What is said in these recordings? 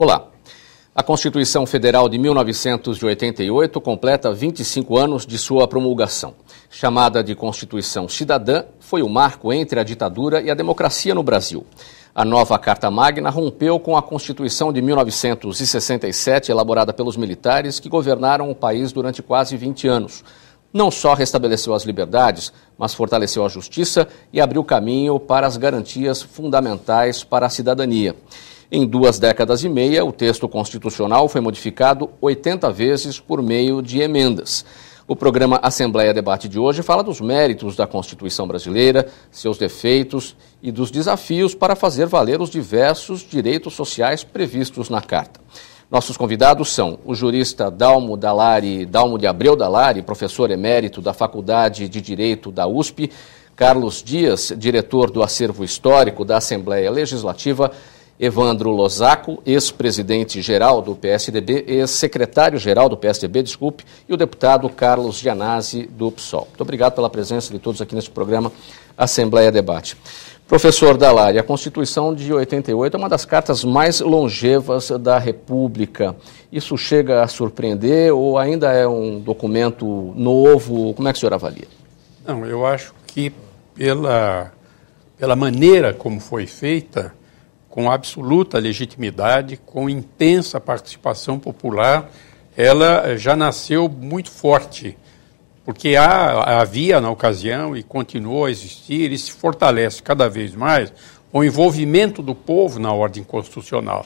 Olá. A Constituição Federal de 1988 completa 25 anos de sua promulgação. Chamada de Constituição Cidadã, foi o marco entre a ditadura e a democracia no Brasil. A nova Carta Magna rompeu com a Constituição de 1967, elaborada pelos militares que governaram o país durante quase 20 anos. Não só restabeleceu as liberdades, mas fortaleceu a justiça e abriu caminho para as garantias fundamentais para a cidadania. Em 2 décadas e meia, o texto constitucional foi modificado 80 vezes por meio de emendas. O programa Assembleia Debate de hoje fala dos méritos da Constituição brasileira, seus defeitos e dos desafios para fazer valer os diversos direitos sociais previstos na Carta. Nossos convidados são o jurista Dalmo de Abreu Dallari, professor emérito da Faculdade de Direito da USP, Carlos Dias, diretor do Acervo Histórico da Assembleia Legislativa, Evandro Losaco, ex-presidente-geral do PSDB, ex-secretário-geral do PSDB, e o deputado Carlos Gianazzi, do PSOL. Muito obrigado pela presença de todos aqui neste programa Assembleia Debate. Professor Dallari, a Constituição de 88 é uma das cartas mais longevas da República. Isso chega a surpreender ou ainda é um documento novo? Como é que o senhor avalia? Não, eu acho que pela maneira como foi feita, com absoluta legitimidade, com intensa participação popular, ela já nasceu muito forte, porque havia na ocasião e continuou a existir e se fortalece cada vez mais o envolvimento do povo na ordem constitucional.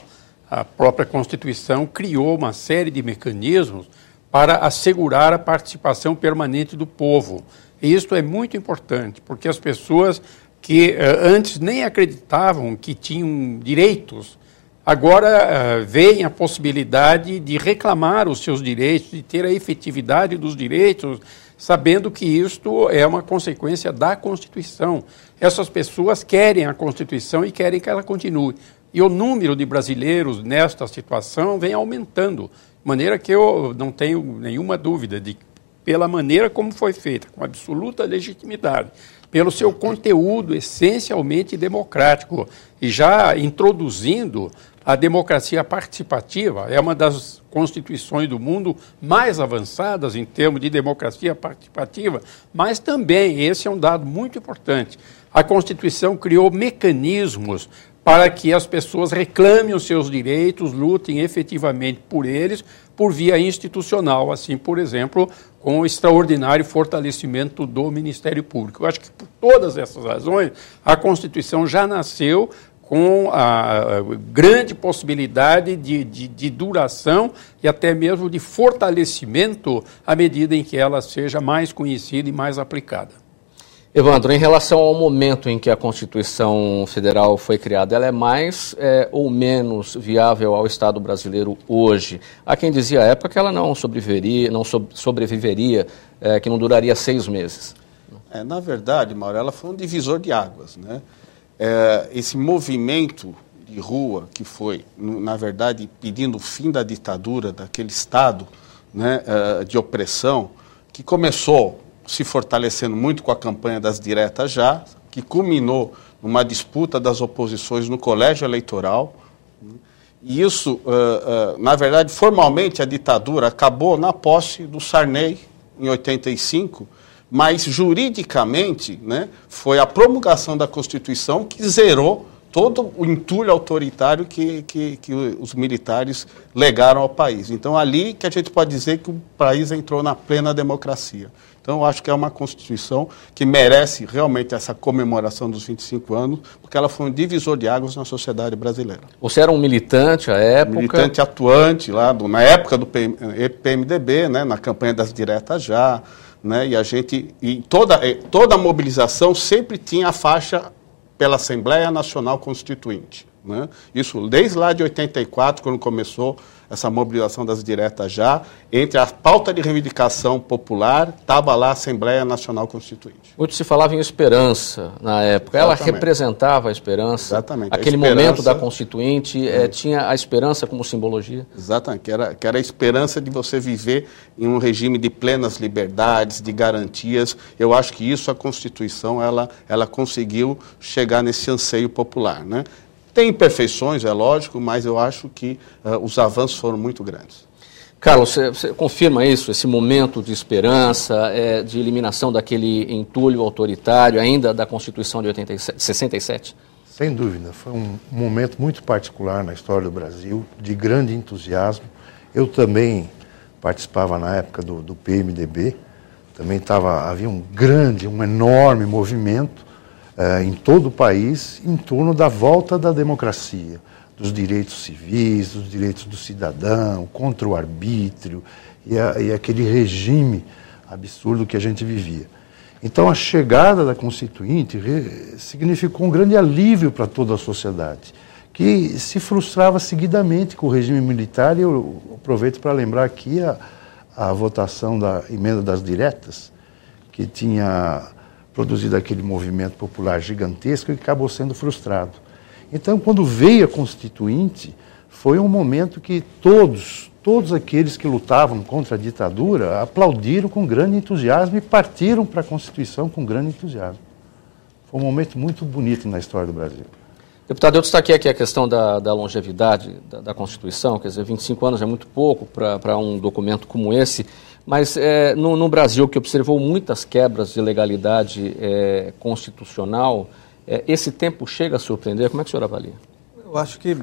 A própria Constituição criou uma série de mecanismos para assegurar a participação permanente do povo. E isso é muito importante, porque as pessoas que antes nem acreditavam que tinham direitos, agora veem a possibilidade de reclamar os seus direitos, de ter a efetividade dos direitos, sabendo que isto é uma consequência da Constituição. Essas pessoas querem a Constituição e querem que ela continue. E o número de brasileiros nesta situação vem aumentando, de maneira que eu não tenho nenhuma dúvida de que, pela maneira como foi feita, com absoluta legitimidade, pelo seu conteúdo essencialmente democrático e já introduzindo a democracia participativa, é uma das constituições do mundo mais avançadas em termos de democracia participativa, mas também, esse é um dado muito importante, a Constituição criou mecanismos para que as pessoas reclamem os seus direitos, lutem efetivamente por eles, por via institucional, assim, por exemplo, com o extraordinário fortalecimento do Ministério Público. Eu acho que por todas essas razões, a Constituição já nasceu com a grande possibilidade de duração e até mesmo de fortalecimento à medida em que ela seja mais conhecida e mais aplicada. Evandro, em relação ao momento em que a Constituição Federal foi criada, ela é mais ou menos viável ao Estado brasileiro hoje? Há quem dizia à época que ela não sobreviveria, que não duraria 6 meses. Na verdade, Mauro, ela foi um divisor de águas, né? Esse movimento de rua que foi, na verdade, pedindo o fim da ditadura, daquele Estado, né, de opressão, que começou se fortalecendo muito com a campanha das diretas já, que culminou numa disputa das oposições no colégio eleitoral. E isso, na verdade, formalmente a ditadura acabou na posse do Sarney, em 85, mas juridicamente, né, foi a promulgação da Constituição que zerou todo o entulho autoritário que os militares legaram ao país. Então, ali que a gente pode dizer que o país entrou na plena democracia. Então, eu acho que é uma Constituição que merece realmente essa comemoração dos 25 anos, porque ela foi um divisor de águas na sociedade brasileira. Você era um militante à época? Militante atuante, na época do PMDB, né, na campanha das diretas já, né, e toda a mobilização sempre tinha a faixa pela Assembleia Nacional Constituinte, né? Isso desde lá de 84, quando começou essa mobilização das diretas já, entre a pauta de reivindicação popular, estava lá a Assembleia Nacional Constituinte. Muito se falava em esperança na época. Exatamente. Ela representava a esperança. Exatamente. Aquele momento da Constituinte tinha a esperança como simbologia. Exatamente, que era a esperança de você viver em um regime de plenas liberdades, de garantias. Eu acho que isso a Constituição ela conseguiu chegar nesse anseio popular, né? Tem imperfeições, é lógico, mas eu acho que os avanços foram muito grandes. Carlos, você confirma isso, esse momento de esperança, de eliminação daquele entulho autoritário ainda da Constituição de 67? Sem dúvida, foi um momento muito particular na história do Brasil, de grande entusiasmo. Eu também participava na época do PMDB, também havia um enorme movimento em todo o país em torno da volta da democracia, dos direitos civis, dos direitos do cidadão, contra o arbítrio e aquele regime absurdo que a gente vivia. Então, a chegada da Constituinte significou um grande alívio para toda a sociedade, que se frustrava seguidamente com o regime militar. E eu aproveito para lembrar aqui a votação da emenda das diretas, que tinha produzido aquele movimento popular gigantesco e que acabou sendo frustrado. Então, quando veio a Constituinte, foi um momento que todos aqueles que lutavam contra a ditadura aplaudiram com grande entusiasmo e partiram para a Constituição com grande entusiasmo. Foi um momento muito bonito na história do Brasil. Deputado, eu destaquei aqui a questão da longevidade da Constituição, quer dizer, 25 anos é muito pouco para um documento como esse, mas no Brasil, que observou muitas quebras de legalidade constitucional, esse tempo chega a surpreender? Como é que o senhor avalia? Eu acho que,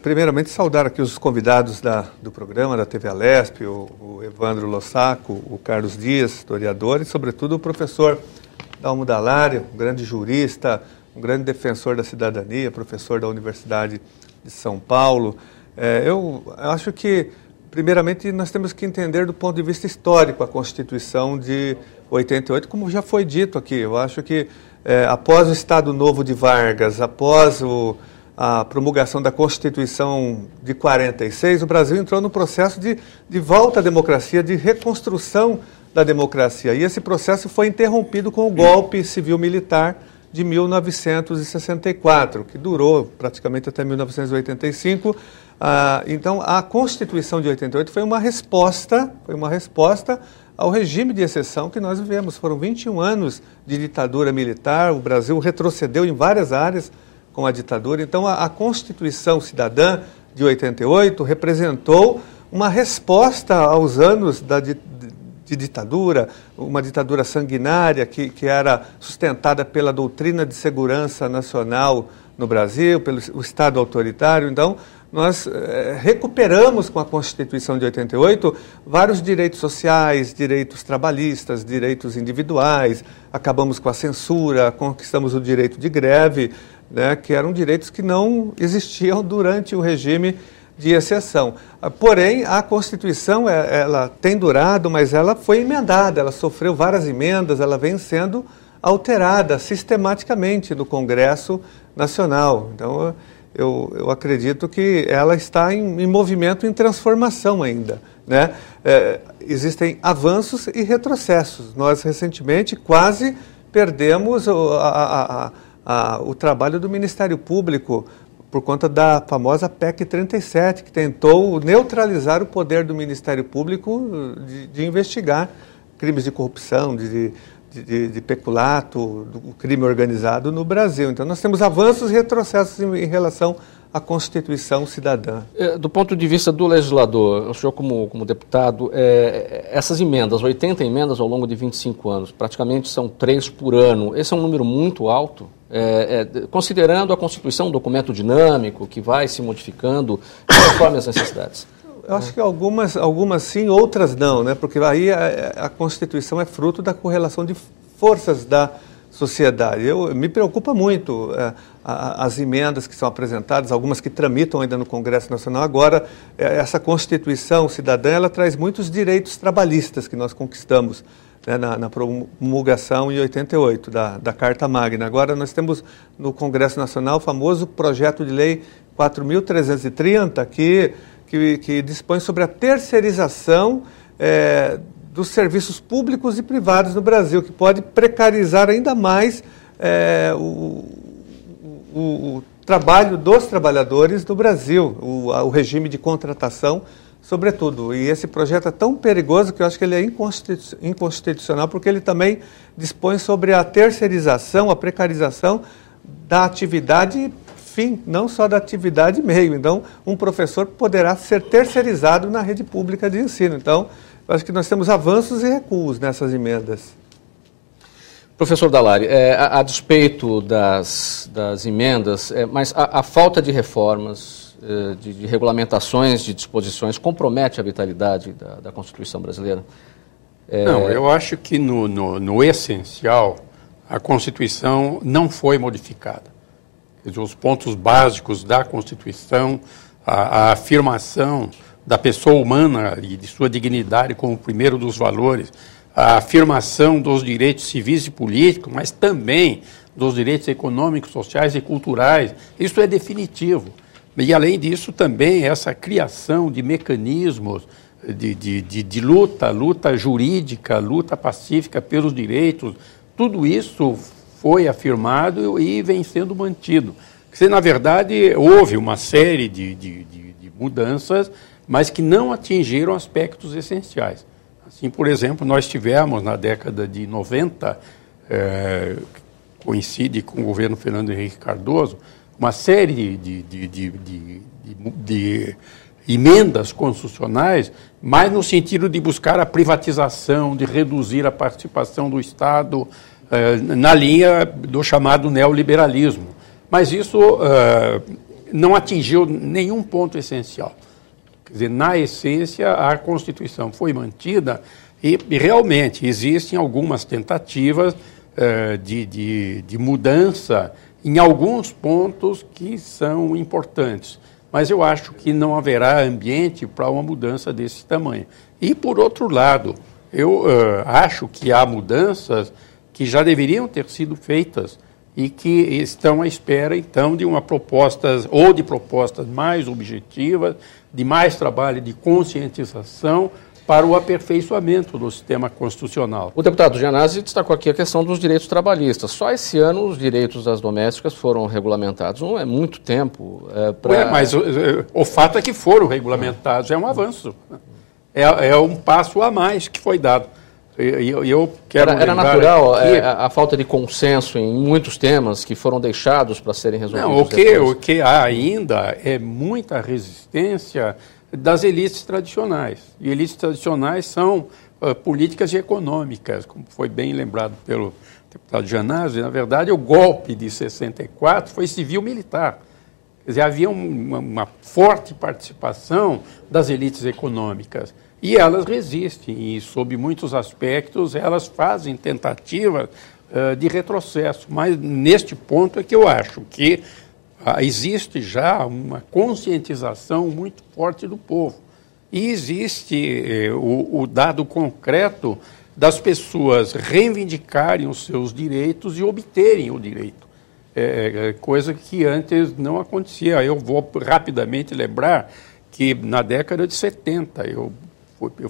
primeiramente, saudar aqui os convidados do programa, da TV Alesp, o Evandro Lossaco, o Carlos Dias, historiador, e, sobretudo, o professor Dalmo Dallari, um grande jurista, um grande defensor da cidadania, professor da Universidade de São Paulo. Eu acho que, primeiramente, nós temos que entender do ponto de vista histórico a Constituição de 88, como já foi dito aqui. Eu acho que, após o Estado Novo de Vargas, após a promulgação da Constituição de 46, o Brasil entrou no processo de volta à democracia, de reconstrução da democracia. E esse processo foi interrompido com o golpe civil-militar de 1964, que durou praticamente até 1985. Então, a Constituição de 88 foi uma resposta ao regime de exceção que nós vivemos. Foram 21 anos de ditadura militar, o Brasil retrocedeu em várias áreas com a ditadura. Então, a Constituição Cidadã de 88 representou uma resposta aos anos de ditadura, uma ditadura sanguinária que era sustentada pela doutrina de segurança nacional no Brasil, pelo Estado autoritário. Então, nós recuperamos com a Constituição de 88 vários direitos sociais, direitos trabalhistas, direitos individuais, acabamos com a censura, conquistamos o direito de greve, né, que eram direitos que não existiam durante o regime de exceção. Porém, a Constituição, ela tem durado, mas ela foi emendada, ela sofreu várias emendas, ela vem sendo alterada sistematicamente no Congresso Nacional. Então, eu acredito que ela está em movimento, em transformação ainda, né? Existem avanços e retrocessos. Nós, recentemente, quase perdemos o trabalho do Ministério Público por conta da famosa PEC 37, que tentou neutralizar o poder do Ministério Público de investigar crimes de corrupção, de peculato, do crime organizado no Brasil. Então, nós temos avanços e retrocessos em relação à Constituição Cidadã. Do ponto de vista do legislador, o senhor como deputado, essas emendas, 80 emendas ao longo de 25 anos, praticamente são 3 por ano. Esse é um número muito alto, considerando a Constituição um documento dinâmico que vai se modificando conforme as necessidades. Eu acho que algumas sim, outras não, né? Porque aí a Constituição é fruto da correlação de forças da sociedade. Me preocupa muito as emendas que são apresentadas, algumas que tramitam ainda no Congresso Nacional. Agora, essa Constituição Cidadã, ela traz muitos direitos trabalhistas que nós conquistamos, né, na promulgação em 88 da Carta Magna. Agora nós temos no Congresso Nacional o famoso projeto de lei 4.330, que dispõe sobre a terceirização dos serviços públicos e privados no Brasil, que pode precarizar ainda mais o trabalho dos trabalhadores do Brasil, o regime de contratação, sobretudo. E esse projeto é tão perigoso que eu acho que ele é inconstitucional, porque ele também dispõe sobre a terceirização, a precarização da atividade fim não só da atividade meio. Então, um professor poderá ser terceirizado na rede pública de ensino. Então, eu acho que nós temos avanços e recuos nessas emendas. Professor Dallari, a despeito das emendas, mas a falta de reformas, de regulamentações, de disposições, compromete a vitalidade da Constituição brasileira? Não, eu acho que no essencial, a Constituição não foi modificada. Quer dizer, os pontos básicos da Constituição, a afirmação da pessoa humana e de sua dignidade como o primeiro dos valores, a afirmação dos direitos civis e políticos, mas também dos direitos econômicos, sociais e culturais, isso é definitivo. E, além disso, também essa criação de mecanismos de luta jurídica, luta pacífica pelos direitos, tudo isso foi afirmado e vem sendo mantido. Porque, na verdade, houve uma série de mudanças, mas que não atingiram aspectos essenciais. Assim, por exemplo, nós tivemos na década de 90, coincide com o governo Fernando Henrique Cardoso, uma série de emendas constitucionais, mas no sentido de buscar a privatização, de reduzir a participação do Estado na linha do chamado neoliberalismo. Mas isso não atingiu nenhum ponto essencial. Quer dizer, na essência, a Constituição foi mantida e realmente existem algumas tentativas de mudança em alguns pontos que são importantes. Mas eu acho que não haverá ambiente para uma mudança desse tamanho. E, por outro lado, eu acho que há mudanças que já deveriam ter sido feitas e que estão à espera, então, de propostas mais objetivas, de mais trabalho de conscientização para o aperfeiçoamento do sistema constitucional. O deputado Gianazzi destacou aqui a questão dos direitos trabalhistas. Só esse ano os direitos das domésticas foram regulamentados. Não é muito tempo para... Mas o fato é que foram regulamentados, é um avanço. É um passo a mais que foi dado. Eu quero era natural a falta de consenso em muitos temas que foram deixados para serem resolvidos. Não, o que há ainda é muita resistência das elites tradicionais. E elites tradicionais são políticas e econômicas, como foi bem lembrado pelo deputado Gianazzi. Na verdade, o golpe de 64 foi civil-militar. Quer dizer, havia uma forte participação das elites econômicas. E elas resistem, e sob muitos aspectos elas fazem tentativas de retrocesso. Mas neste ponto é que eu acho que existe já uma conscientização muito forte do povo. E existe o dado concreto das pessoas reivindicarem os seus direitos e obterem o direito. Coisa que antes não acontecia. Eu vou rapidamente lembrar que na década de 70, eu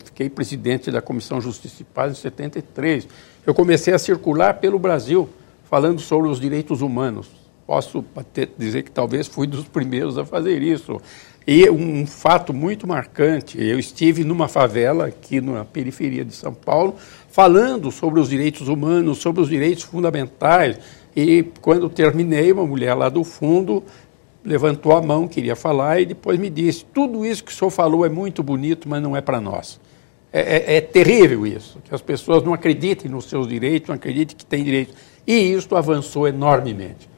fiquei presidente da Comissão Justiça e Paz em 73. Eu comecei a circular pelo Brasil falando sobre os direitos humanos. Posso até dizer que talvez fui dos primeiros a fazer isso. E um fato muito marcante, eu estive numa favela aqui na periferia de São Paulo, falando sobre os direitos humanos, sobre os direitos fundamentais. E quando terminei, uma mulher lá do fundo levantou a mão, queria falar, e depois me disse: tudo isso que o senhor falou é muito bonito, mas não é para nós. É terrível isso, que as pessoas não acreditem nos seus direitos, não acreditem que têm direitos. E isso avançou enormemente.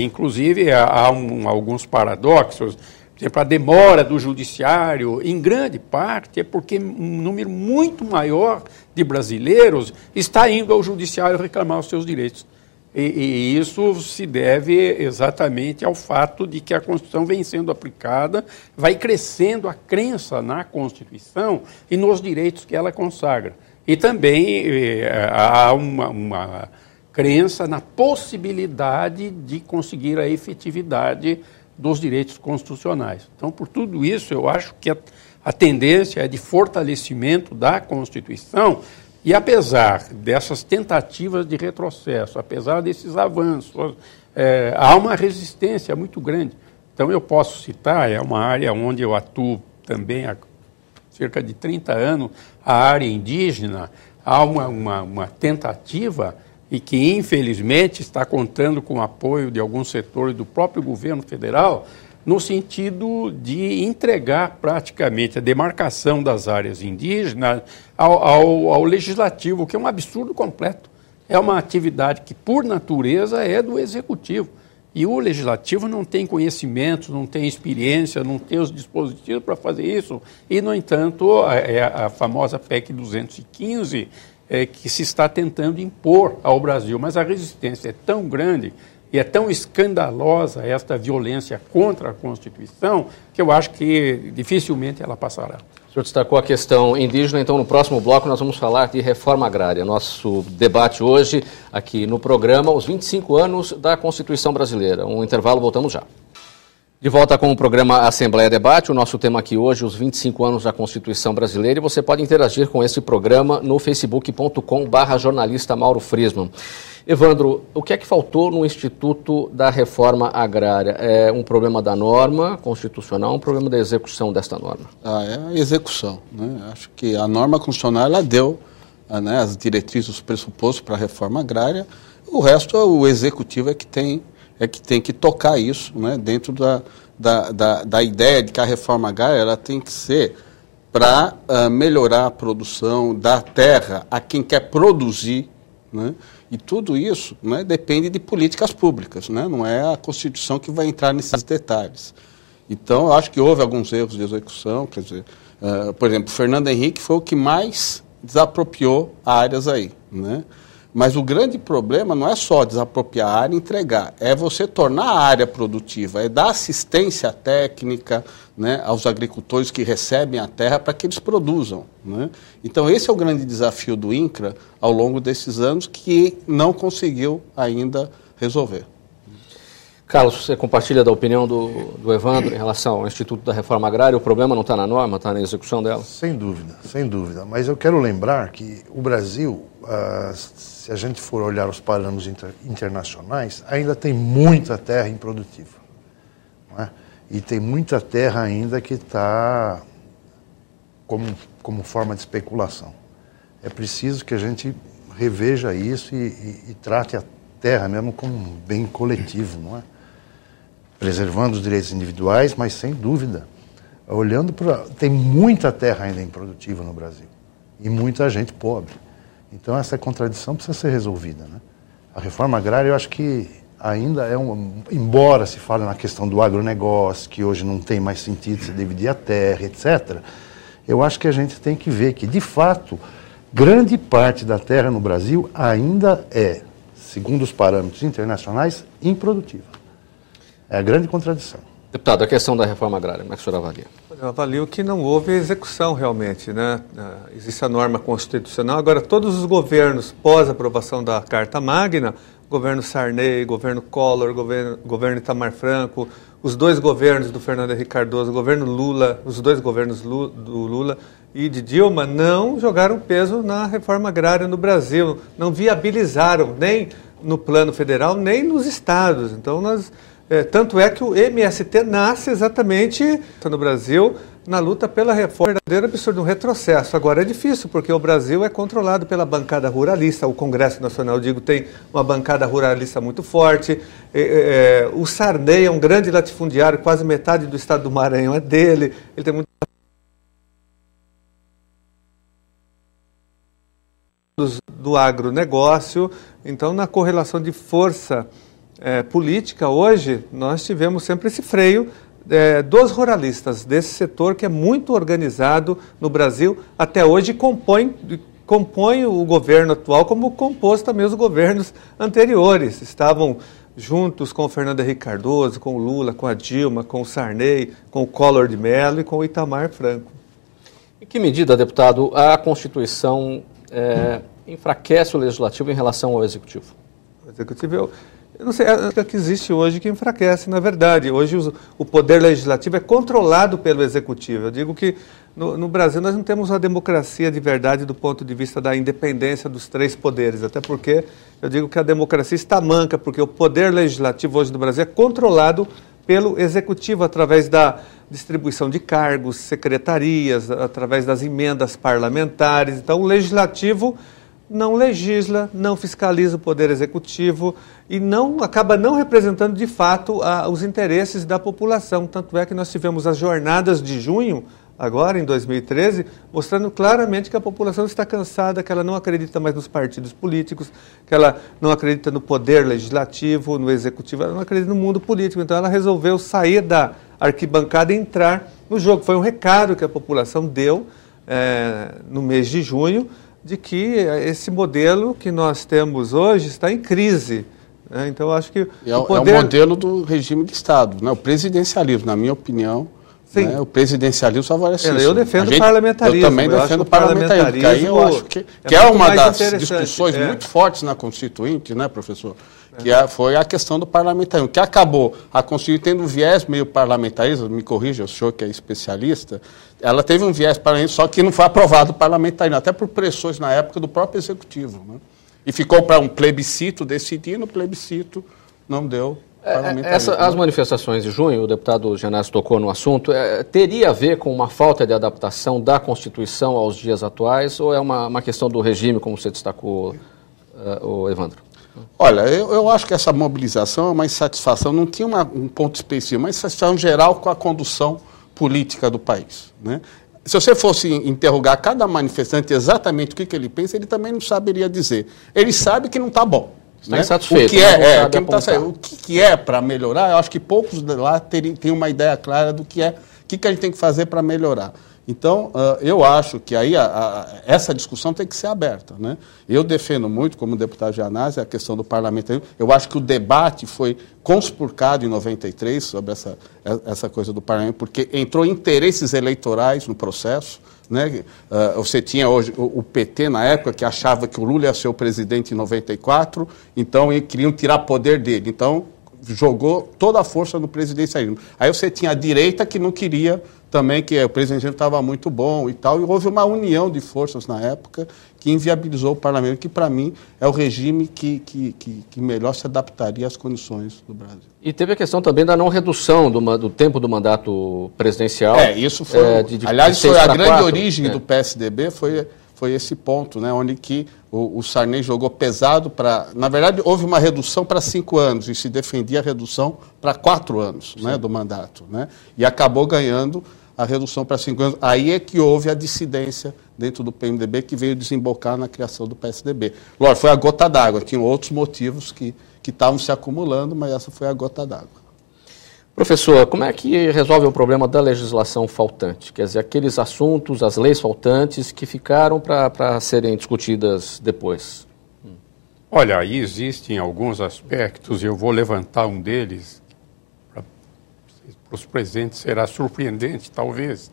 Inclusive, há alguns paradoxos. Por exemplo, a demora do judiciário, em grande parte, é porque um número muito maior de brasileiros está indo ao judiciário reclamar os seus direitos. E isso se deve exatamente ao fato de que a Constituição vem sendo aplicada, vai crescendo a crença na Constituição e nos direitos que ela consagra. E também há uma crença na possibilidade de conseguir a efetividade dos direitos constitucionais. Então, por tudo isso, eu acho que a tendência é de fortalecimento da Constituição. E apesar dessas tentativas de retrocesso, apesar desses avanços, há uma resistência muito grande. Então, eu posso citar, é uma área onde eu atuo também há cerca de 30 anos, a área indígena, há uma tentativa e que, infelizmente, está contando com o apoio de alguns setores do próprio governo federal, no sentido de entregar praticamente a demarcação das áreas indígenas ao legislativo, que é um absurdo completo. É uma atividade que, por natureza, é do executivo. E o legislativo não tem conhecimento, não tem experiência, não tem os dispositivos para fazer isso. E, no entanto, a famosa PEC 215 que se está tentando impor ao Brasil. Mas a resistência é tão grande e é tão escandalosa esta violência contra a Constituição que eu acho que dificilmente ela passará. O senhor destacou a questão indígena, então no próximo bloco nós vamos falar de reforma agrária. Nosso debate hoje aqui no programa, os 25 anos da Constituição Brasileira. Um intervalo, voltamos já. De volta com o programa Assembleia Debate, o nosso tema aqui hoje, os 25 anos da Constituição Brasileira, e você pode interagir com esse programa no facebook.com/jornalista Mauro Friesman. Evandro, o que é que faltou no Instituto da Reforma Agrária? É um problema da norma constitucional, um problema da execução desta norma? É a execução, né? Acho que a norma constitucional ela deu as diretrizes, os pressupostos para a reforma agrária. O resto, o executivo é que tem que tocar isso, né? Dentro da ideia de que a reforma agrária ela tem que ser para melhorar a produção da terra a quem quer produzir, né? E tudo isso, né, depende de políticas públicas, né? Não é a Constituição que vai entrar nesses detalhes. Então, eu acho que houve alguns erros de execução. Quer dizer, por exemplo, Fernando Henrique foi o que mais desapropriou áreas aí, né? Mas o grande problema não é só desapropriar a área e entregar, é você tornar a área produtiva, é dar assistência técnica, né, aos agricultores que recebem a terra para que eles produzam, né? Então, esse é o grande desafio do INCRA ao longo desses anos que não conseguiu ainda resolver. Carlos, você compartilha da opinião do Evandro em relação ao Instituto da Reforma Agrária? O problema não está na norma, está na execução dela? Sem dúvida, sem dúvida. Mas eu quero lembrar que o Brasil, se a gente for olhar os parâmetros internacionais, ainda tem muita terra improdutiva, não é? E tem muita terra ainda que está como forma de especulação. É preciso que a gente reveja isso e trate a terra mesmo como um bem coletivo, não é? Preservando os direitos individuais, mas sem dúvida, olhando para... Tem muita terra ainda improdutiva no Brasil e muita gente pobre. Então, essa contradição precisa ser resolvida, né? A reforma agrária, eu acho que ainda é embora se fale na questão do agronegócio, que hoje não tem mais sentido se dividir a terra, etc., eu acho que a gente tem que ver que, de fato, grande parte da terra no Brasil ainda é, segundo os parâmetros internacionais, improdutiva. É a grande contradição. Deputado, a questão da reforma agrária, como é que o senhor avalia? Eu avalio que não houve execução realmente, né? Existe a norma constitucional. Agora, todos os governos pós-aprovação da Carta Magna, governo Sarney, governo Collor, governo Itamar Franco, os dois governos do Fernando Henrique Cardoso, o governo Lula, os dois governos do Lula e de Dilma, não jogaram peso na reforma agrária no Brasil, não viabilizaram nem no plano federal, nem nos estados. Então, tanto é que o MST nasce exatamente no Brasil na luta pela reforma, verdadeiro absurdo, um retrocesso. Agora é difícil, porque o Brasil é controlado pela bancada ruralista, o Congresso Nacional, digo, tem uma bancada ruralista muito forte, o Sarney é um grande latifundiário, quase metade do estado do Maranhão é dele, ele tem muito do agronegócio. Então, na correlação de força política, hoje, nós tivemos sempre esse freio dos ruralistas, desse setor que é muito organizado no Brasil até hoje, compõe o governo atual como compôs também os governos anteriores. Estavam juntos com o Fernando Henrique Cardoso, com o Lula, com a Dilma, com o Sarney, com o Collor de Mello e com o Itamar Franco. Em que medida, deputado, a Constituição enfraquece o Legislativo em relação ao Executivo? O Executivo, eu não sei, é que existe hoje que enfraquece, na verdade. Hoje o poder legislativo é controlado pelo executivo. Eu digo que no Brasil nós não temos uma democracia de verdade do ponto de vista da independência dos três poderes, até porque eu digo que a democracia está manca, porque o poder legislativo hoje no Brasil é controlado pelo executivo através da distribuição de cargos, secretarias, através das emendas parlamentares. Então o legislativo não legisla, não fiscaliza o Poder Executivo e acaba não representando de fato os interesses da população. Tanto é que nós tivemos as jornadas de junho, agora em 2013, mostrando claramente que a população está cansada, que ela não acredita mais nos partidos políticos, que ela não acredita no poder legislativo, no executivo, ela não acredita no mundo político. Então ela resolveu sair da arquibancada e entrar no jogo. Foi um recado que a população deu no mês de junho, de que esse modelo que nós temos hoje está em crise. Né? Então, eu acho que o modelo do regime de Estado, né? O presidencialismo, na minha opinião. Né? O presidencialismo favoreceu isso. Eu defendo o parlamentarismo. Eu também defendo o parlamentarismo, porque aí eu acho que é uma das discussões muito fortes na Constituinte, né, professor? Que foi a questão do parlamentarismo, que acabou a Constituinte tendo um viés meio parlamentarista, me corrija, o senhor que é especialista, ela teve um viés parlamentarista, só que não foi aprovado o parlamentarismo, até por pressões na época do próprio Executivo. Né? E ficou para um plebiscito decidir, no plebiscito não deu parlamentarismo. As manifestações de junho, o deputado Genásio tocou no assunto, teria a ver com uma falta de adaptação da Constituição aos dias atuais, ou é uma questão do regime, como você destacou, o Evandro? Olha, eu acho que essa mobilização é uma insatisfação, não tinha um ponto específico, mas insatisfação geral com a condução política do país. Né? Se você fosse interrogar cada manifestante exatamente o que ele pensa, ele também não saberia dizer. Ele sabe que não está bom. Está né? insatisfeito. O que é para melhorar, eu acho que poucos de lá têm uma ideia clara do que é, o que a gente tem que fazer para melhorar. Então, eu acho que aí essa discussão tem que ser aberta. Né? Eu defendo muito, como deputado Genásio, a questão do parlamentarismo. Eu acho que o debate foi conspurcado em 93 sobre essa coisa do parlamento, porque entrou interesses eleitorais no processo. Né? Você tinha hoje o PT, na época, que achava que o Lula ia ser o presidente em 94, então queriam tirar poder dele. Então, jogou toda a força no presidencialismo. Aí você tinha a direita que não queria também, que o presidencialismo estava muito bom e tal, e houve uma união de forças na época que inviabilizou o parlamento, que para mim é o regime que melhor se adaptaria às condições do Brasil. E teve a questão também da não redução do tempo do mandato presidencial. Isso foi, aliás, foi a grande origem do PSDB, foi esse ponto, né, onde que o Sarney jogou pesado para... Na verdade, houve uma redução para 5 anos e se defendia a redução para 4 anos, né, do mandato. Né, e acabou ganhando a redução para 5 anos. Aí é que houve a dissidência dentro do PMDB que veio desembocar na criação do PSDB. Lógico, foi a gota d'água, tinham outros motivos que estavam se acumulando, mas essa foi a gota d'água. Professor, como é que resolve o problema da legislação faltante? Quer dizer, aqueles assuntos, as leis faltantes que ficaram para serem discutidas depois? Olha, aí existem alguns aspectos, eu vou levantar um deles, para os presentes será surpreendente, talvez.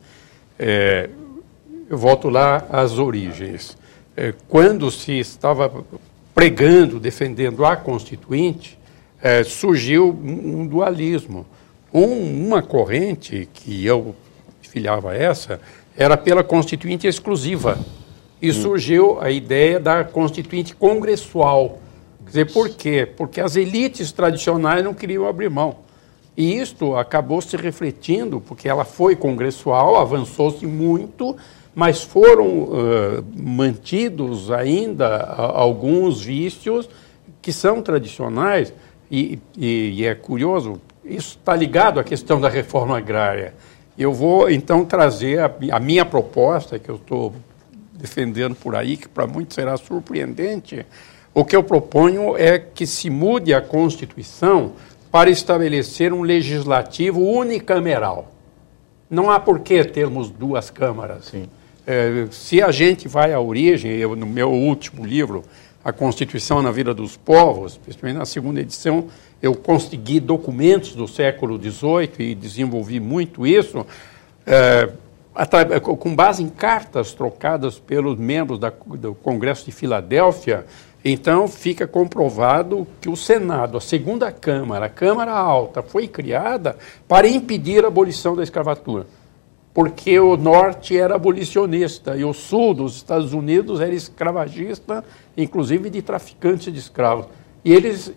Eu volto lá às origens. Quando se estava pregando, defendendo a Constituinte, surgiu um dualismo. Uma corrente, que eu filiava essa, era pela Constituinte exclusiva. E surgiu a ideia da Constituinte congressual. Quer dizer, por quê? Porque as elites tradicionais não queriam abrir mão. E isto acabou se refletindo, porque ela foi congressual, avançou-se muito, mas foram mantidos ainda alguns vícios que são tradicionais. E é curioso, isso está ligado à questão da reforma agrária. Eu vou, então, trazer a minha proposta, que eu estou defendendo por aí, que para muitos será surpreendente. O que eu proponho é que se mude a Constituição para estabelecer um legislativo unicameral. Não há por que termos 2 câmaras. Se a gente vai à origem, no meu último livro, A Constituição na Vida dos Povos, principalmente na 2ª edição, eu consegui documentos do século XVIII e desenvolvi muito isso, com base em cartas trocadas pelos membros do Congresso de Filadélfia. Então, fica comprovado que o Senado, a 2ª Câmara, a Câmara Alta, foi criada para impedir a abolição da escravatura, porque o Norte era abolicionista e o Sul dos Estados Unidos era escravagista, inclusive de traficantes de escravos. E eles...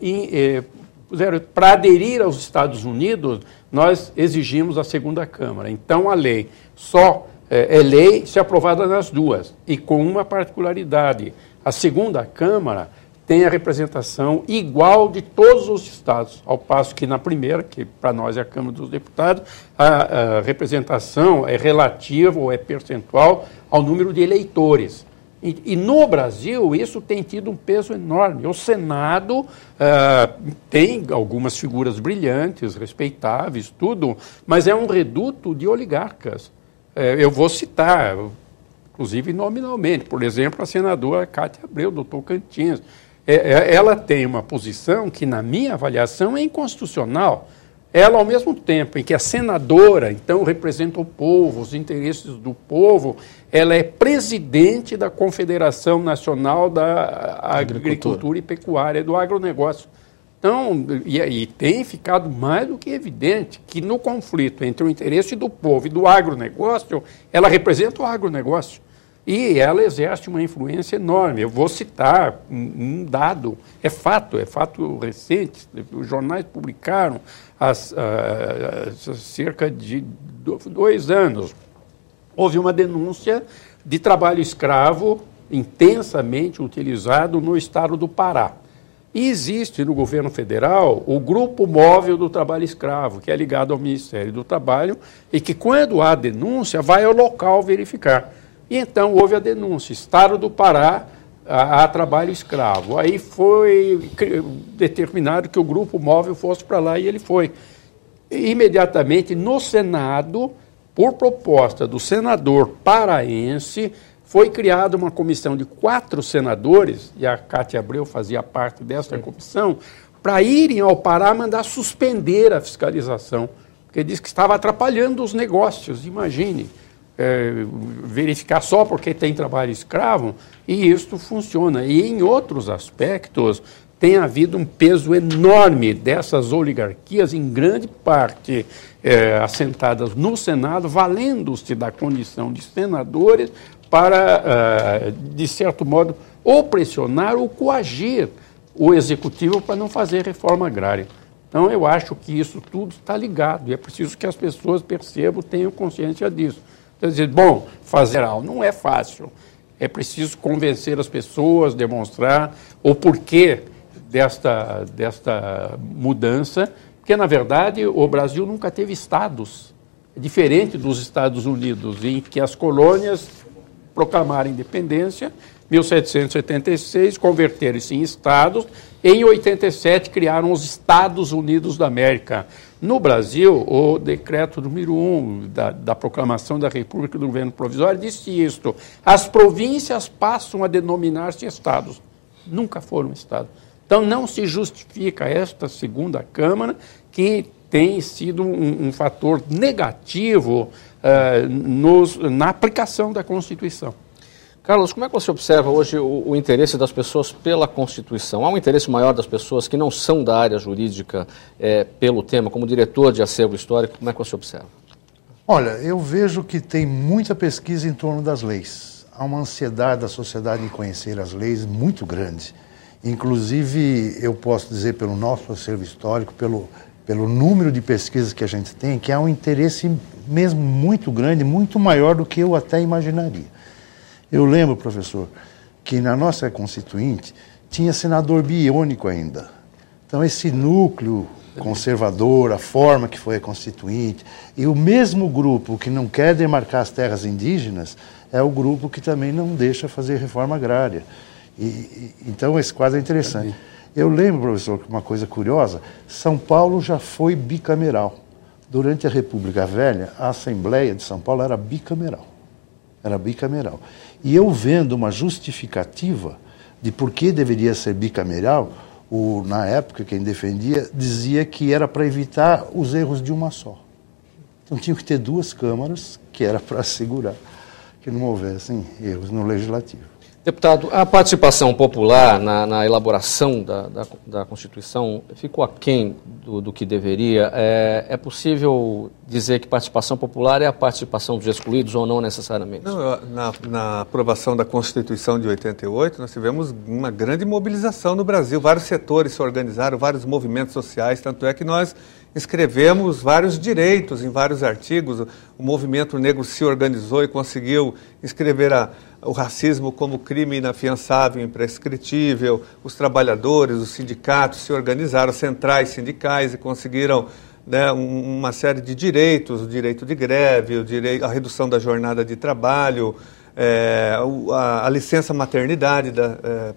para aderir aos Estados Unidos, nós exigimos a 2ª Câmara. Então, a lei só é lei se aprovada nas 2, e com uma particularidade. A segunda Câmara tem a representação igual de todos os estados, ao passo que na primeira, que para nós é a Câmara dos Deputados, a representação é relativa ou é percentual ao número de eleitores. E no Brasil isso tem tido um peso enorme. O Senado tem algumas figuras brilhantes, respeitáveis, tudo, mas é um reduto de oligarcas. Eu vou citar, inclusive nominalmente, por exemplo, a senadora Cátia Abreu, do Tocantins. Ela tem uma posição que, na minha avaliação, é inconstitucional. Ela, ao mesmo tempo em que é senadora, então representa o povo, os interesses do povo, ela é presidente da Confederação Nacional da Agricultura e Pecuária, do agronegócio. Então, e tem ficado mais do que evidente que no conflito entre o interesse do povo e do agronegócio, ela representa o agronegócio. E ela exerce uma influência enorme. Eu vou citar um dado, é fato recente, os jornais publicaram há cerca de 2 anos. Houve uma denúncia de trabalho escravo intensamente utilizado no estado do Pará. E existe no governo federal o Grupo Móvel do Trabalho Escravo, que é ligado ao Ministério do Trabalho e que, quando há denúncia, vai ao local verificar. E então houve a denúncia, Estado do Pará, há trabalho escravo. Aí foi determinado que o Grupo Móvel fosse para lá e ele foi. E, imediatamente, no Senado, por proposta do senador paraense, foi criada uma comissão de 4 senadores, e a Cátia Abreu fazia parte dessa comissão, para irem ao Pará mandar suspender a fiscalização, porque diz que estava atrapalhando os negócios, imagine. Verificar só porque tem trabalho escravo, e isso funciona. E em outros aspectos tem havido um peso enorme dessas oligarquias, em grande parte assentadas no Senado, valendo-se da condição de senadores para, de certo modo, ou pressionar ou coagir o Executivo para não fazer reforma agrária. Então, eu acho que isso tudo está ligado, e é preciso que as pessoas percebam, tenham consciência disso. Quer dizer, bom, fazer algo não é fácil. É preciso convencer as pessoas, demonstrar o porquê desta mudança, porque, na verdade, o Brasil nunca teve estados, diferente dos Estados Unidos, em que as colônias proclamaram independência, 1776, converteram-se em estados, em 87 criaram os Estados Unidos da América. No Brasil, o decreto número 1 da proclamação da República do Governo Provisório disse isto: as províncias passam a denominar-se estados. Nunca foram estados. Então, não se justifica esta segunda Câmara, que tem sido um fator negativo na aplicação da Constituição. Carlos, como é que você observa hoje o interesse das pessoas pela Constituição? Há um interesse maior das pessoas que não são da área jurídica pelo tema, como diretor de acervo histórico, como é que você observa? Olha, eu vejo que tem muita pesquisa em torno das leis. Há uma ansiedade da sociedade em conhecer as leis muito grande. Inclusive, eu posso dizer pelo nosso acervo histórico, pelo número de pesquisas que a gente tem, que há um interesse mesmo muito grande, muito maior do que eu até imaginaria. Eu lembro, professor, que na nossa Constituinte tinha senador biônico ainda. Então, esse núcleo conservador, a forma que foi a Constituinte, e o mesmo grupo que não quer demarcar as terras indígenas é o grupo que também não deixa fazer reforma agrária. Então, esse quadro é interessante. Eu lembro, professor, que uma coisa curiosa, São Paulo já foi bicameral. Durante a República Velha, a Assembleia de São Paulo era bicameral. Era bicameral. E eu vendo uma justificativa de por que deveria ser bicameral, na época quem defendia dizia que era para evitar os erros de uma só. Então tinha que ter 2 câmaras, que era para assegurar que não houvessem erros no Legislativo. Deputado, a participação popular na elaboração da Constituição ficou aquém do que deveria. É possível dizer que participação popular é a participação dos excluídos ou não necessariamente? Não, na aprovação da Constituição de 88, nós tivemos uma grande mobilização no Brasil. Vários setores se organizaram, vários movimentos sociais, tanto é que nós inscrevemos vários direitos em vários artigos. O movimento negro se organizou e conseguiu inscrever o racismo como crime inafiançável e imprescritível. Os trabalhadores, os sindicatos se organizaram, centrais sindicais, e conseguiram, né, uma série de direitos, o direito de greve, a redução da jornada de trabalho, a licença maternidade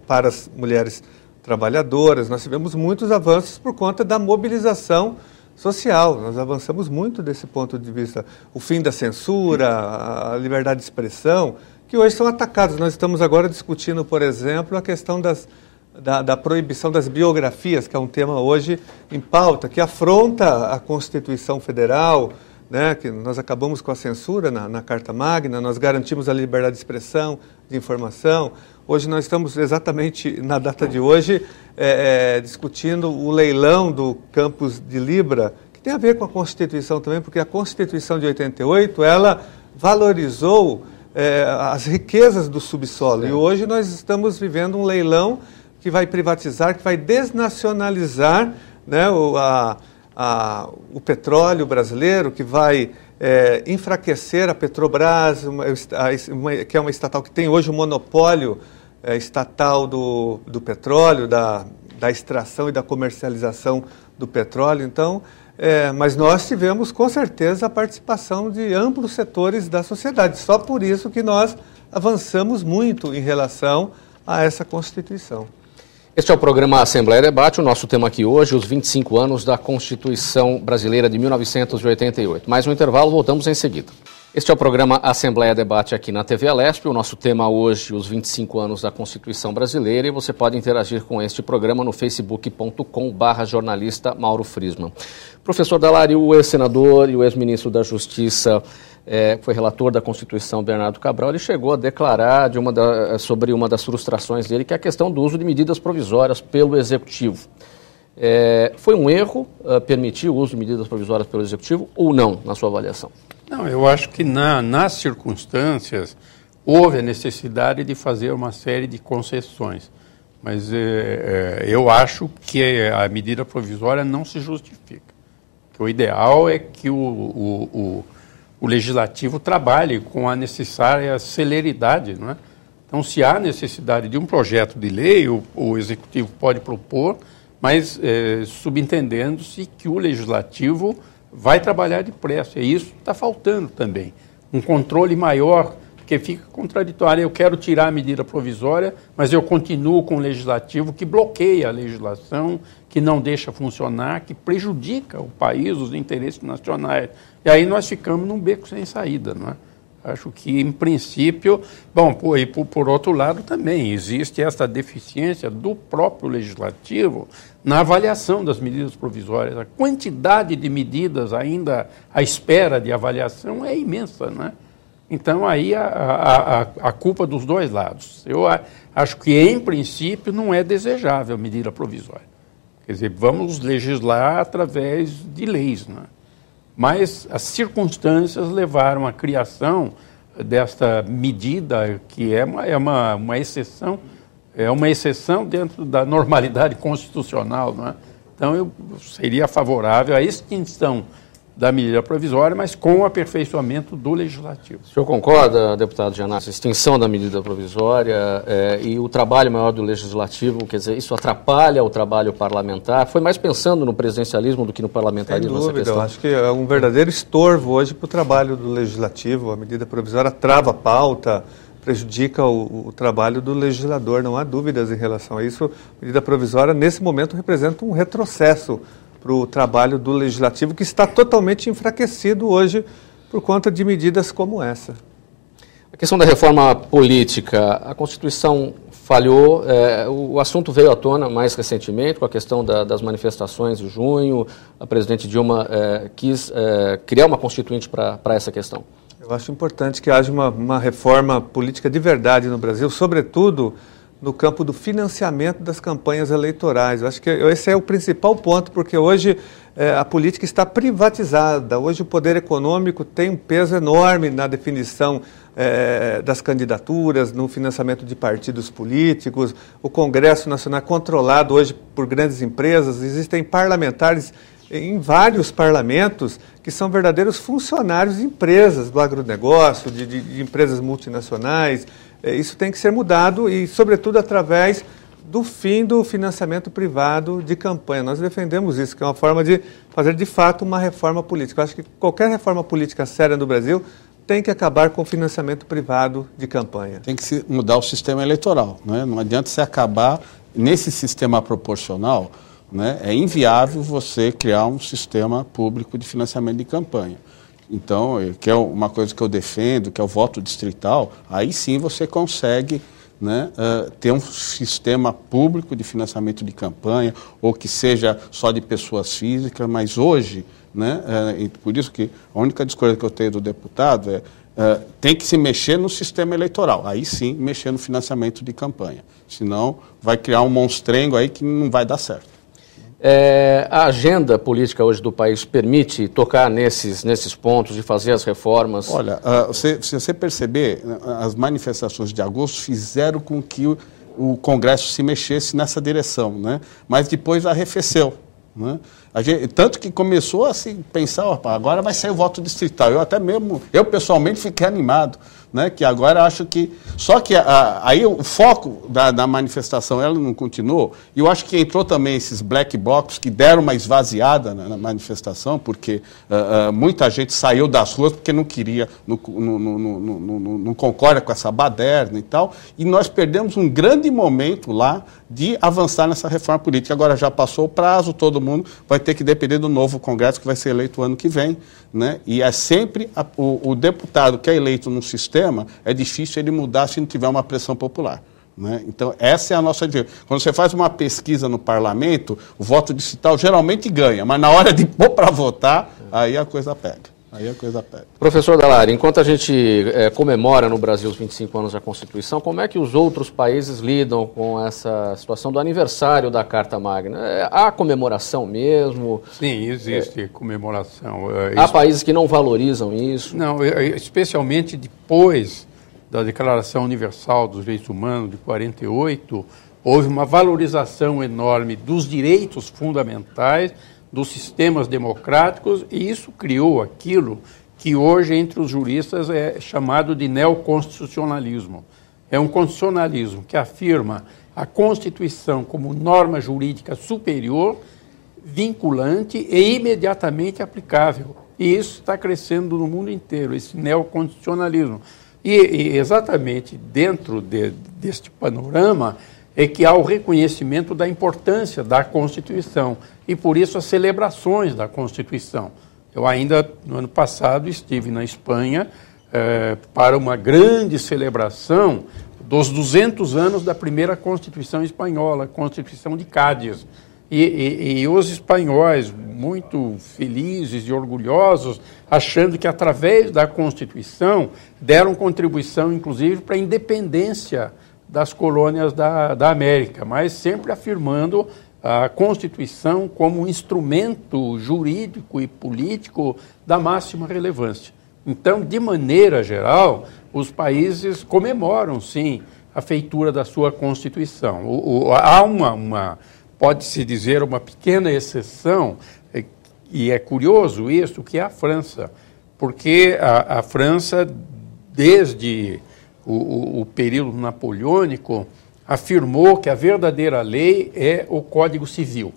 para as mulheres trabalhadoras. Nós tivemos muitos avanços por conta da mobilização social. Nós avançamos muito desse ponto de vista. O fim da censura, a liberdade de expressão, que hoje são atacados. Nós estamos agora discutindo, por exemplo, a questão da proibição das biografias, que é um tema hoje em pauta, que afronta a Constituição Federal, né, que nós acabamos com a censura na Carta Magna, nós garantimos a liberdade de expressão, de informação. Hoje nós estamos exatamente, na data de hoje, discutindo o leilão do campus de Libra, que tem a ver com a Constituição também, porque a Constituição de 88, ela valorizou as riquezas do subsolo. Sim. E hoje nós estamos vivendo um leilão que vai privatizar, que vai desnacionalizar, né, o petróleo brasileiro, que vai enfraquecer a Petrobras, que é uma estatal que tem hoje o monopólio estatal do petróleo, da extração e da comercialização do petróleo. Então, mas nós tivemos, com certeza, a participação de amplos setores da sociedade. Só por isso que nós avançamos muito em relação a essa Constituição. Este é o programa Assembleia Debate. O nosso tema aqui hoje, os 25 anos da Constituição Brasileira de 1988. Mais um intervalo, voltamos em seguida. Este é o programa Assembleia Debate aqui na TV Alesp. O nosso tema hoje, os 25 anos da Constituição Brasileira, e você pode interagir com este programa no facebook.com/jornalista Mauro Friesman. Professor Dallari, o ex-senador e o ex-ministro da Justiça, foi relator da Constituição, Bernardo Cabral, ele chegou a declarar sobre uma das frustrações dele, que é a questão do uso de medidas provisórias pelo Executivo. Foi um erro permitir o uso de medidas provisórias pelo Executivo ou não, na sua avaliação? Não, eu acho que nas circunstâncias houve a necessidade de fazer uma série de concessões, mas eu acho que a medida provisória não se justifica. Que o ideal é que o Legislativo trabalhe com a necessária celeridade, não é? Então, se há necessidade de um projeto de lei, o Executivo pode propor, mas subentendendo-se que o Legislativo vai trabalhar depressa. E isso está faltando também. Um controle maior, porque fica contraditório. Eu quero tirar a medida provisória, mas eu continuo com o Legislativo que bloqueia a legislação, que não deixa funcionar, que prejudica o país, os interesses nacionais. E aí nós ficamos num beco sem saída, não é? Acho que, em princípio, e por outro lado também, existe essa deficiência do próprio Legislativo na avaliação das medidas provisórias. A quantidade de medidas ainda à espera de avaliação é imensa, não é? Então, aí a culpa dos dois lados. Eu acho que, em princípio, não é desejável a medida provisória. Quer dizer, vamos legislar através de leis, não é? Mas as circunstâncias levaram à criação desta medida, que é uma exceção, dentro da normalidade constitucional, não é? Então, eu seria favorável à extinção da medida provisória, mas com o aperfeiçoamento do Legislativo. O senhor concorda, deputado Giannasso, extinção da medida provisória e o trabalho maior do Legislativo, quer dizer, isso atrapalha o trabalho parlamentar? Foi mais pensando no presidencialismo do que no parlamentarismo? Sem dúvida, eu acho que é um verdadeiro estorvo hoje para o trabalho do Legislativo. A medida provisória trava a pauta, prejudica o trabalho do legislador, não há dúvidas em relação a isso. A medida provisória, nesse momento, representa um retrocesso para o trabalho do Legislativo, que está totalmente enfraquecido hoje por conta de medidas como essa. A questão da reforma política, a Constituição falhou, o assunto veio à tona mais recentemente com a questão das manifestações de junho, a presidente Dilma quis criar uma constituinte para essa questão. Eu acho importante que haja uma reforma política de verdade no Brasil, sobretudo no campo do financiamento das campanhas eleitorais. Eu acho que esse é o principal ponto, porque hoje a política está privatizada. Hoje o poder econômico tem um peso enorme na definição das candidaturas, no financiamento de partidos políticos. O Congresso Nacional é controlado hoje por grandes empresas. Existem parlamentares em vários parlamentos que são verdadeiros funcionários de empresas do agronegócio, de empresas multinacionais. Isso tem que ser mudado e, sobretudo, através do fim do financiamento privado de campanha. Nós defendemos isso, que é uma forma de fazer, de fato, uma reforma política. Eu acho que qualquer reforma política séria no Brasil tem que acabar com o financiamento privado de campanha. Tem que mudar o sistema eleitoral, né? Não adianta você acabar nesse sistema proporcional, né? É inviável você criar um sistema público de financiamento de campanha. Então, que é uma coisa que eu defendo, que é o voto distrital, aí sim você consegue, né, ter um sistema público de financiamento de campanha, ou que seja só de pessoas físicas, mas hoje, né, por isso que a única discórdia que eu tenho do deputado tem que se mexer no sistema eleitoral, aí sim mexer no financiamento de campanha, senão vai criar um monstrengo aí que não vai dar certo. A agenda política hoje do país permite tocar nesses pontos de fazer as reformas? Olha, se você perceber, as manifestações de agosto fizeram com que o Congresso se mexesse nessa direção, né? Mas depois arrefeceu, né? Tanto que começou a se pensar, agora vai sair o voto distrital. Eu pessoalmente fiquei animado, né? Que agora acho que... Só que aí o foco da manifestação, ela não continuou, e eu acho que entrou também esses black box que deram uma esvaziada na manifestação, porque muita gente saiu das ruas porque não queria, não concorda com essa baderna e tal, e nós perdemos um grande momento lá de avançar nessa reforma política. Agora já passou o prazo, todo mundo vai ter que depender do novo Congresso que vai ser eleito o ano que vem, né? E é sempre o deputado que é eleito num sistema, é difícil ele mudar se não tiver uma pressão popular, né? Então, essa é a nossa dica. Quando você faz uma pesquisa no parlamento, o voto distrital geralmente ganha, mas na hora de pôr para votar, aí a coisa pega. Professor Dall'Aria, enquanto a gente comemora no Brasil os 25 anos da Constituição, como é que os outros países lidam com essa situação do aniversário da Carta Magna? Há comemoração mesmo? Sim, existe comemoração. Há países que não valorizam isso? Não, especialmente depois da Declaração Universal dos Direitos Humanos de 48, houve uma valorização enorme dos direitos fundamentais, dos sistemas democráticos, e isso criou aquilo que hoje entre os juristas é chamado de neoconstitucionalismo. É um constitucionalismo que afirma a Constituição como norma jurídica superior, vinculante e imediatamente aplicável. E isso está crescendo no mundo inteiro, esse neoconstitucionalismo. E exatamente dentro deste panorama é que há o reconhecimento da importância da Constituição e, por isso, as celebrações da Constituição. Eu ainda, no ano passado, estive na Espanha para uma grande celebração dos 200 anos da primeira Constituição espanhola, a Constituição de Cádiz. E os espanhóis, muito felizes e orgulhosos, achando que, através da Constituição, deram contribuição, inclusive, para a independência das colônias da América, mas sempre afirmando a Constituição como um instrumento jurídico e político da máxima relevância. Então, de maneira geral, os países comemoram, sim, a feitura da sua Constituição. Há pode-se dizer, uma pequena exceção, e é curioso isso, que é a França, porque a França, desde o período napoleônico, afirmou que a verdadeira lei é o Código Civil.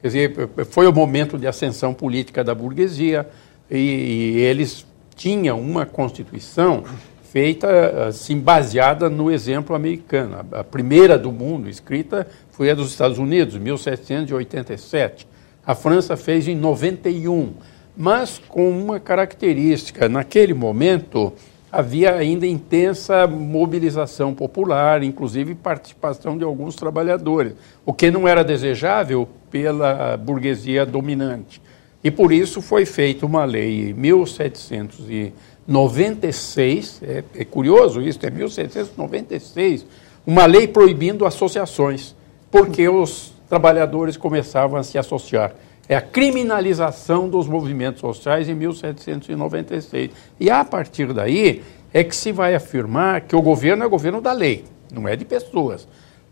Quer dizer, foi o momento de ascensão política da burguesia e eles tinham uma Constituição feita, assim, baseada no exemplo americano. A primeira do mundo escrita foi a dos Estados Unidos, 1787. A França fez em 91, mas com uma característica. Naquele momento, havia ainda intensa mobilização popular, inclusive participação de alguns trabalhadores, o que não era desejável pela burguesia dominante. E por isso foi feita uma lei em 1796, é curioso isso, é 1796, uma lei proibindo associações, porque os trabalhadores começavam a se associar. É a criminalização dos movimentos sociais em 1796. E, a partir daí, é que se vai afirmar que o governo é o governo da lei, não é de pessoas.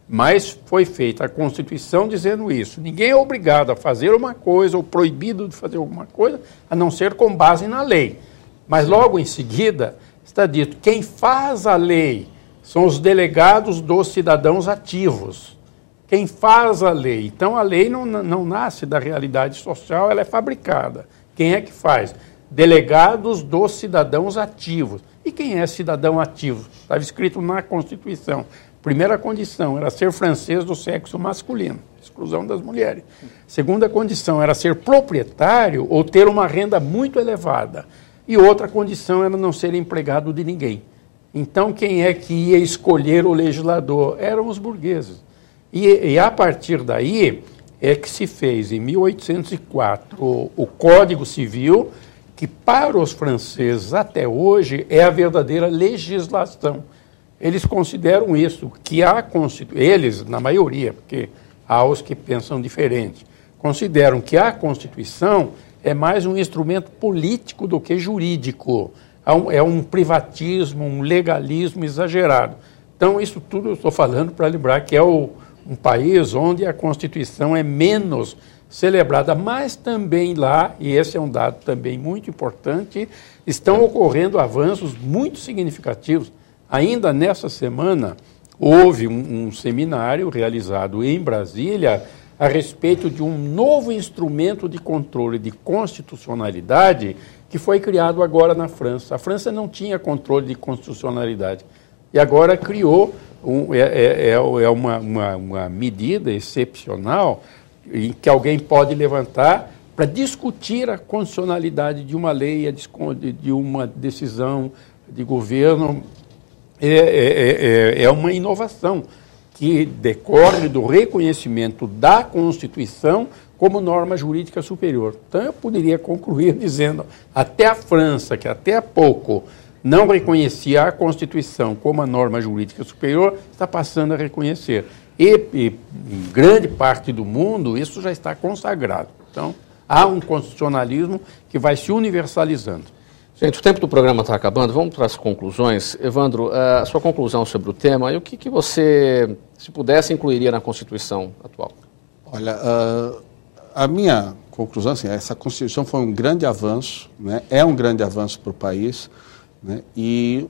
Mas foi feita a Constituição dizendo isso. Ninguém é obrigado a fazer uma coisa ou proibido de fazer alguma coisa, a não ser com base na lei. Mas logo em seguida está dito, quem faz a lei são os delegados dos cidadãos ativos. Quem faz a lei. Então a lei não nasce da realidade social, ela é fabricada. Quem é que faz? Delegados dos cidadãos ativos. E quem é cidadão ativo? Estava escrito na Constituição. Primeira condição era ser francês do sexo masculino, exclusão das mulheres. Segunda condição era ser proprietário ou ter uma renda muito elevada. E outra condição era não ser empregado de ninguém. Então, quem é que ia escolher o legislador? Eram os burgueses. E a partir daí é que se fez, em 1804, o Código Civil, que para os franceses até hoje é a verdadeira legislação. Eles consideram isso, que eles, na maioria, porque há os que pensam diferente, consideram que a Constituição é mais um instrumento político do que jurídico. É um privatismo, um legalismo exagerado. Então, isso tudo eu estou falando para lembrar que é um país onde a Constituição é menos celebrada, mas também lá, e esse é um dado também muito importante, estão ocorrendo avanços muito significativos. Ainda nessa semana, houve um seminário realizado em Brasília a respeito de um novo instrumento de controle de constitucionalidade que foi criado agora na França. A França não tinha controle de constitucionalidade e agora criou uma medida excepcional em que alguém pode levantar para discutir a constitucionalidade de uma lei, de uma decisão de governo. É uma inovação que decorre do reconhecimento da Constituição como norma jurídica superior. Então, eu poderia concluir dizendo, até a França, que até há pouco não reconhecia a Constituição como a norma jurídica superior, está passando a reconhecer. E em grande parte do mundo, isso já está consagrado. Então, há um constitucionalismo que vai se universalizando. Gente, o tempo do programa está acabando, vamos para as conclusões. Evandro, a sua conclusão sobre o tema e o que você, se pudesse, incluiria na Constituição atual? Olha, a minha conclusão, assim, essa Constituição foi um grande avanço, né? É um grande avanço para o país, né? E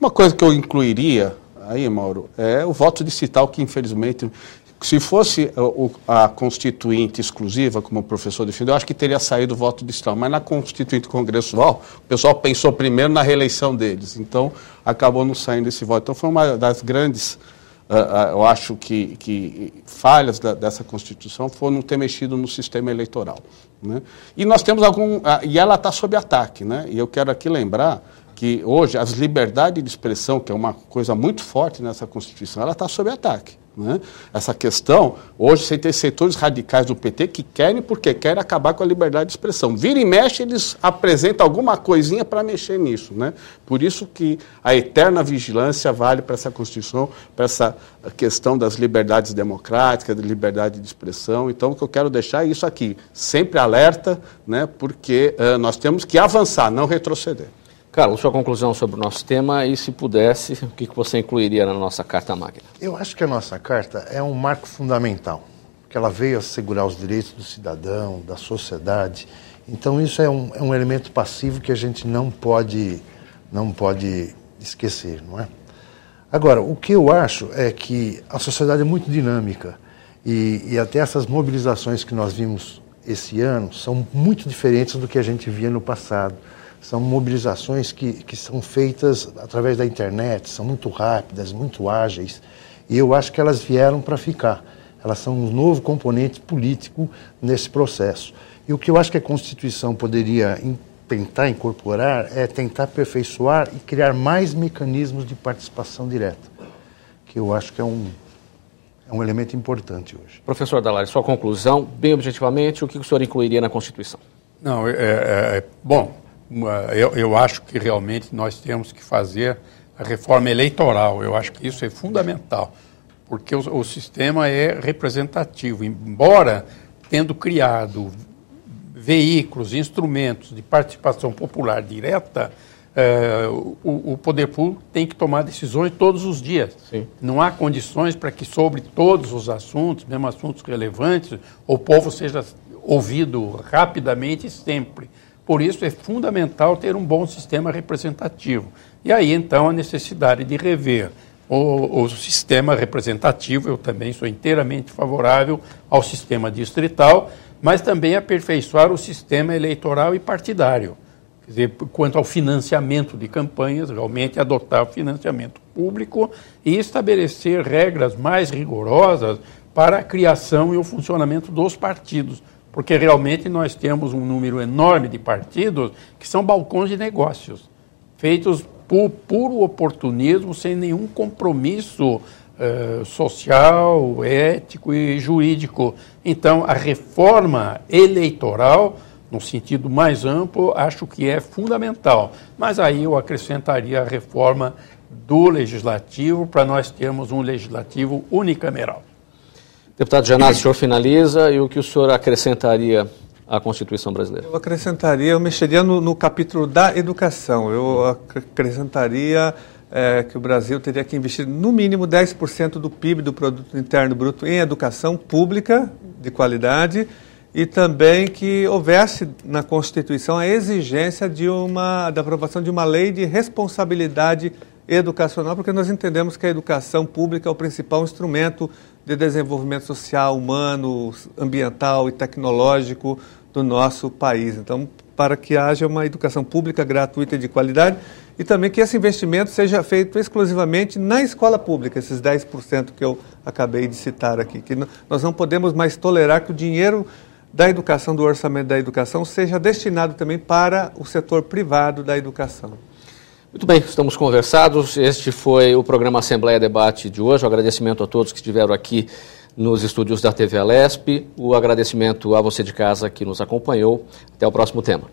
uma coisa que eu incluiria aí, Mauro, é o voto distrital, que infelizmente, se fosse a constituinte exclusiva, como o professor defendeu, eu acho que teria saído o voto distrital, mas na constituinte congressual, o pessoal pensou primeiro na reeleição deles, então acabou não saindo esse voto. Então foi uma das grandes, eu acho que falhas dessa Constituição foi não ter mexido no sistema eleitoral, né? E nós temos e ela está sob ataque, né? E eu quero aqui lembrar que hoje as liberdades de expressão, que é uma coisa muito forte nessa Constituição, ela está sob ataque, né? Essa questão, hoje você tem setores radicais do PT que querem, porque querem acabar com a liberdade de expressão. Vira e mexe, eles apresentam alguma coisinha para mexer nisso, né? Por isso que a eterna vigilância vale para essa Constituição, para essa questão das liberdades democráticas, da liberdade de expressão. Então, o que eu quero deixar é isso aqui, sempre alerta, né? Porque nós temos que avançar, não retroceder. Carlos, sua conclusão sobre o nosso tema e, se pudesse, o que você incluiria na nossa Carta Magna? Eu acho que a nossa Carta é um marco fundamental, porque ela veio assegurar os direitos do cidadão, da sociedade. Então, isso é um elemento passivo que a gente não pode esquecer, não é? Agora, o que eu acho é que a sociedade é muito dinâmica e até essas mobilizações que nós vimos esse ano são muito diferentes do que a gente via no passado. São mobilizações que são feitas através da internet, são muito rápidas, muito ágeis, e eu acho que elas vieram para ficar. Elas são um novo componente político nesse processo. E o que eu acho que a Constituição poderia tentar incorporar é tentar aperfeiçoar e criar mais mecanismos de participação direta, que eu acho que é um elemento importante hoje. Professor Dallaire, sua conclusão, bem objetivamente, o que o senhor incluiria na Constituição? Não, bom, eu acho que realmente nós temos que fazer a reforma eleitoral. Eu acho que isso é fundamental, porque o sistema é representativo. Embora tendo criado veículos, instrumentos de participação popular direta, o poder público tem que tomar decisões todos os dias. Sim. Não há condições para que sobre todos os assuntos, mesmo assuntos relevantes, o povo seja ouvido rapidamente e sempre. Por isso é fundamental ter um bom sistema representativo. E aí, então, a necessidade de rever o sistema representativo. Eu também sou inteiramente favorável ao sistema distrital, mas também aperfeiçoar o sistema eleitoral e partidário. Quer dizer, quanto ao financiamento de campanhas, realmente adotar o financiamento público e estabelecer regras mais rigorosas para a criação e o funcionamento dos partidos, porque realmente nós temos um número enorme de partidos que são balcões de negócios, feitos por puro oportunismo, sem nenhum compromisso social, ético e jurídico. Então, a reforma eleitoral, no sentido mais amplo, acho que é fundamental. Mas aí eu acrescentaria a reforma do legislativo, para nós termos um legislativo unicameral. Deputado Gianazzi, o senhor finaliza, e o que o senhor acrescentaria à Constituição brasileira? Eu mexeria no capítulo da educação. Eu acrescentaria que o Brasil teria que investir no mínimo 10% do PIB, do Produto Interno Bruto, em educação pública de qualidade, e também que houvesse na Constituição a exigência da aprovação de uma lei de responsabilidade educacional, porque nós entendemos que a educação pública é o principal instrumento de desenvolvimento social, humano, ambiental e tecnológico do nosso país. Então, para que haja uma educação pública gratuita e de qualidade, e também que esse investimento seja feito exclusivamente na escola pública, esses 10% que eu acabei de citar aqui, que nós não podemos mais tolerar que o dinheiro da educação, do orçamento da educação, seja destinado também para o setor privado da educação. Muito bem, estamos conversados. Este foi o programa Assembleia Debate de hoje. O agradecimento a todos que estiveram aqui nos estúdios da TV Alesp. O agradecimento a você de casa que nos acompanhou. Até o próximo tema.